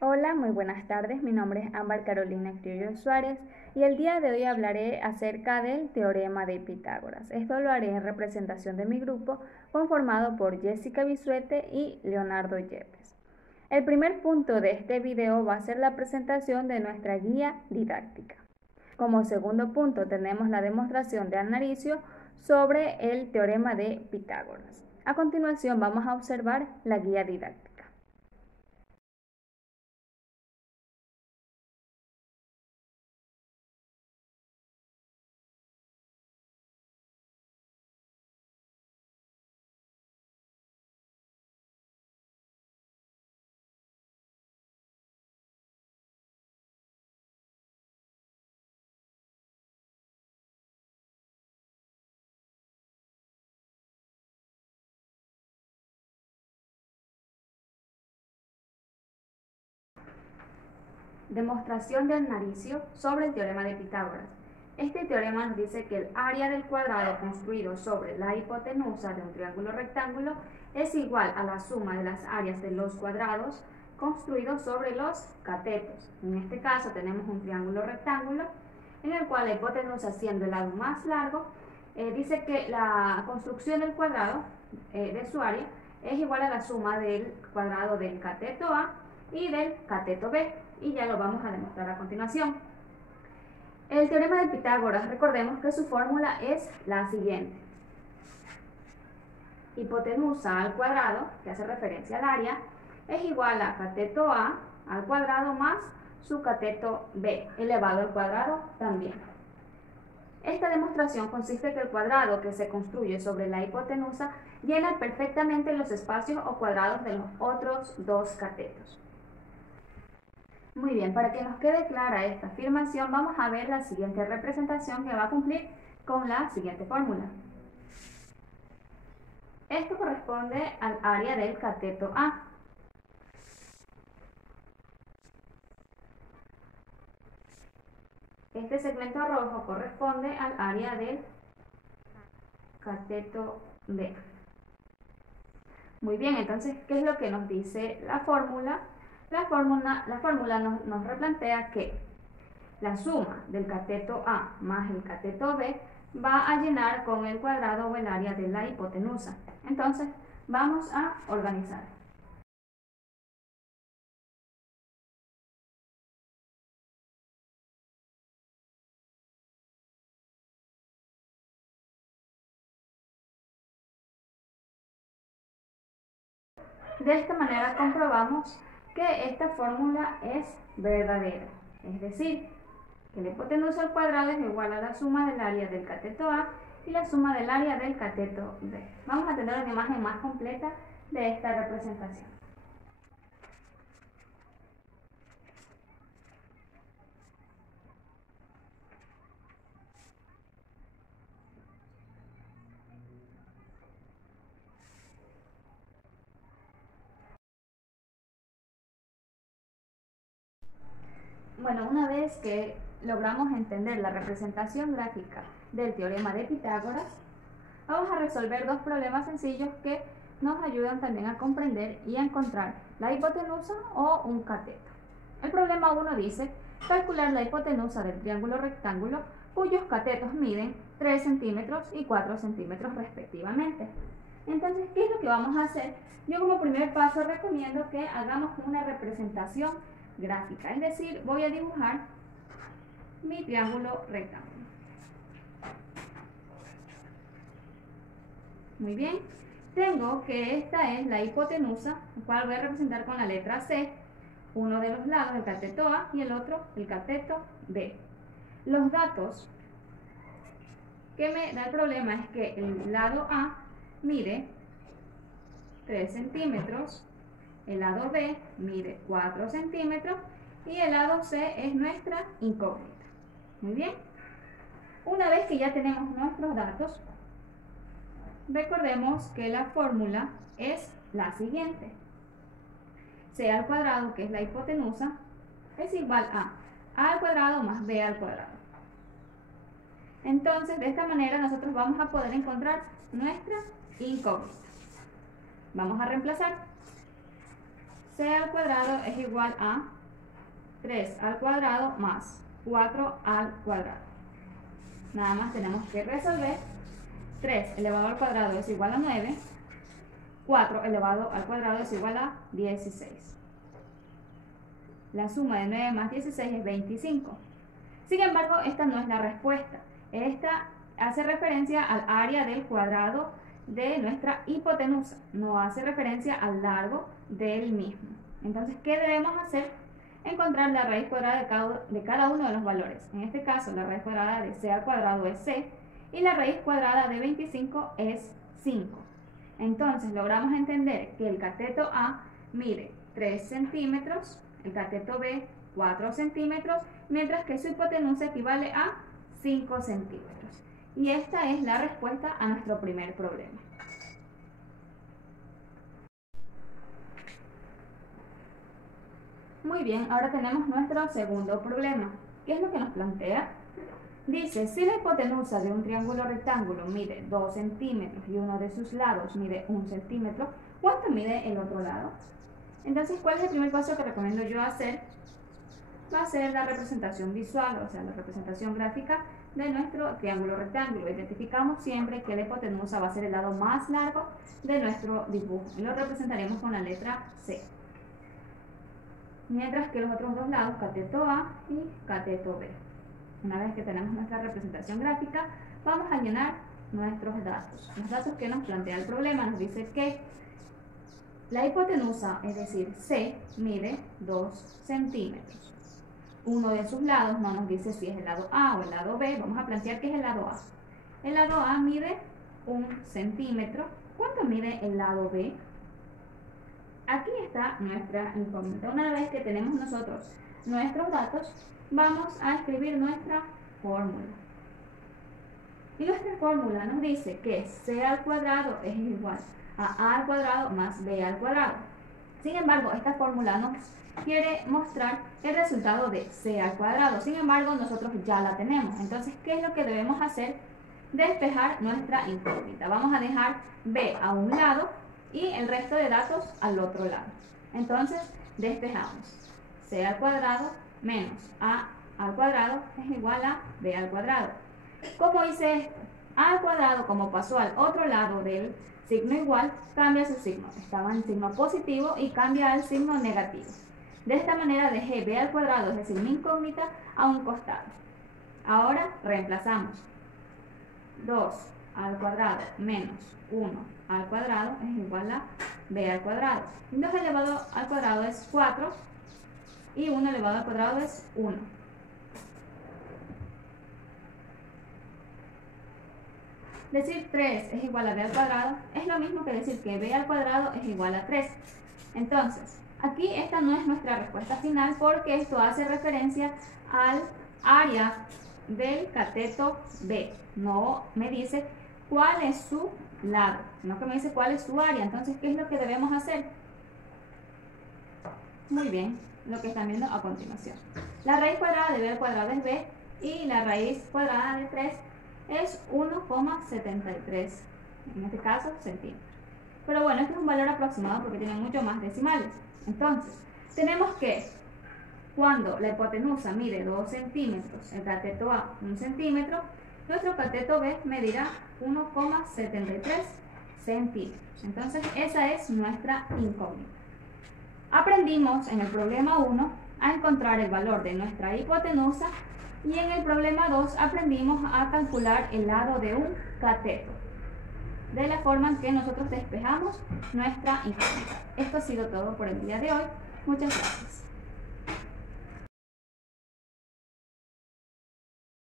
Hola, muy buenas tardes. Mi nombre es Ámbar Carolina Criollo Suárez y el día de hoy hablaré acerca del teorema de Pitágoras. Esto lo haré en representación de mi grupo conformado por Jessica Bisuete y Leonardo Yepes. El primer punto de este video va a ser la presentación de nuestra guía didáctica. Como segundo punto tenemos la demostración de Alnaricio sobre el teorema de Pitágoras. A continuación vamos a observar la guía didáctica. Demostración de Alnaricio sobre el teorema de Pitágoras. Este teorema nos dice que el área del cuadrado construido sobre la hipotenusa de un triángulo rectángulo es igual a la suma de las áreas de los cuadrados construidos sobre los catetos. En este caso tenemos un triángulo rectángulo en el cual la hipotenusa, siendo el lado más largo, dice que la construcción del cuadrado de su área es igual a la suma del cuadrado del cateto A y del cateto B, y ya lo vamos a demostrar a continuación. El teorema de Pitágoras, recordemos que su fórmula es la siguiente: hipotenusa al cuadrado, que hace referencia al área, es igual a cateto A al cuadrado más su cateto B elevado al cuadrado también. Esta demostración consiste en que el cuadrado que se construye sobre la hipotenusa llena perfectamente los espacios o cuadrados de los otros dos catetos. Muy bien, para que nos quede clara esta afirmación, vamos a ver la siguiente representación que va a cumplir con la siguiente fórmula. Esto corresponde al área del cateto A. Este segmento rojo corresponde al área del cateto B. Muy bien, entonces, ¿qué es lo que nos dice la fórmula? La fórmula nos replantea que la suma del cateto A más el cateto B va a llenar con el cuadrado o el área de la hipotenusa. Entonces, vamos a organizar. De esta manera comprobamos que esta fórmula es verdadera, es decir, que la hipotenusa al cuadrado es igual a la suma del área del cateto A y la suma del área del cateto B. Vamos a tener una imagen más completa de esta representación. Bueno, una vez que logramos entender la representación gráfica del teorema de Pitágoras, vamos a resolver dos problemas sencillos que nos ayudan también a comprender y a encontrar la hipotenusa o un cateto. El problema 1 dice calcular la hipotenusa del triángulo rectángulo cuyos catetos miden 3 centímetros y 4 centímetros respectivamente. Entonces, ¿qué es lo que vamos a hacer? Yo como primer paso recomiendo que hagamos una representación gráfica, es decir, voy a dibujar mi triángulo rectángulo. Muy bien, tengo que esta es la hipotenusa, la cual voy a representar con la letra C, uno de los lados el cateto A y el otro el cateto B. Los datos que me da el problema es que el lado A mide 3 centímetros, el lado B mide 4 centímetros y el lado C es nuestra incógnita. Muy bien. Una vez que ya tenemos nuestros datos, recordemos que la fórmula es la siguiente. C al cuadrado, que es la hipotenusa, es igual a al cuadrado más B al cuadrado. Entonces, de esta manera nosotros vamos a poder encontrar nuestra incógnita. Vamos a reemplazar. c al cuadrado es igual a 3 al cuadrado más 4 al cuadrado. Nada más tenemos que resolver. 3 elevado al cuadrado es igual a 9. 4 elevado al cuadrado es igual a 16. La suma de 9 más 16 es 25. Sin embargo, esta no es la respuesta. Esta hace referencia al área del cuadrado de nuestra hipotenusa. No hace referencia al largo del mismo. Entonces, ¿qué debemos hacer? Encontrar la raíz cuadrada de cada uno de los valores. En este caso, la raíz cuadrada de c al cuadrado es c y la raíz cuadrada de 25 es 5. Entonces, logramos entender que el cateto A mide 3 centímetros, el cateto B 4 centímetros, mientras que su hipotenusa equivale a 5 centímetros. Y esta es la respuesta a nuestro primer problema. Muy bien, ahora tenemos nuestro segundo problema. ¿Qué es lo que nos plantea? Dice, si la hipotenusa de un triángulo rectángulo mide 2 centímetros y uno de sus lados mide 1 centímetro, ¿cuánto mide el otro lado? Entonces, ¿cuál es el primer paso que recomiendo yo hacer? Va a ser la representación visual, o sea, la representación gráfica de nuestro triángulo rectángulo. Identificamos siempre que la hipotenusa va a ser el lado más largo de nuestro dibujo y lo representaremos con la letra C. Mientras que los otros dos lados, cateto A y cateto B. Una vez que tenemos nuestra representación gráfica, vamos a llenar nuestros datos. Los datos que nos plantea el problema nos dice que la hipotenusa, es decir, C, mide 2 centímetros. Uno de sus lados no nos dice si es el lado A o el lado B. Vamos a plantear que es el lado A. El lado A mide 1 centímetro. ¿Cuánto mide el lado B? Aquí está nuestra incógnita. Una vez que tenemos nosotros nuestros datos, vamos a escribir nuestra fórmula. Y nuestra fórmula nos dice que c al cuadrado es igual a al cuadrado más b al cuadrado. Sin embargo, esta fórmula nos quiere mostrar el resultado de c al cuadrado. Sin embargo, nosotros ya la tenemos. Entonces, ¿qué es lo que debemos hacer? Despejar nuestra incógnita. Vamos a dejar b a un lado y el resto de datos al otro lado. Entonces, despejamos. C al cuadrado menos A al cuadrado es igual a B al cuadrado. ¿Cómo hice esto? A al cuadrado, como pasó al otro lado del signo igual, cambia su signo. Estaba en signo positivo y cambia al signo negativo. De esta manera dejé B al cuadrado, es decir, mi incógnita, a un costado. Ahora reemplazamos. 2 al cuadrado menos 1 al cuadrado es igual a b al cuadrado. 2 elevado al cuadrado es 4 y 1 elevado al cuadrado es 1. Decir 3 es igual a b al cuadrado es lo mismo que decir que b al cuadrado es igual a 3. Entonces, aquí esta no es nuestra respuesta final porque esto hace referencia al área del cateto B. No me dice cuál es su lado, sino que me dice cuál es su área. Entonces, ¿qué es lo que debemos hacer? Muy bien, lo que están viendo a continuación. La raíz cuadrada de b al cuadrado es b y la raíz cuadrada de 3 es 1,73, en este caso centímetros. Pero bueno, este es un valor aproximado porque tiene mucho más decimales. Entonces, tenemos que cuando la hipotenusa mide 2 centímetros, el cateto A 1 centímetro, nuestro cateto B medirá 1,73 centímetros. Entonces, esa es nuestra incógnita. Aprendimos en el problema 1 a encontrar el valor de nuestra hipotenusa y en el problema 2 aprendimos a calcular el lado de un cateto, de la forma en que nosotros despejamos nuestra incógnita. Esto ha sido todo por el día de hoy. Muchas gracias.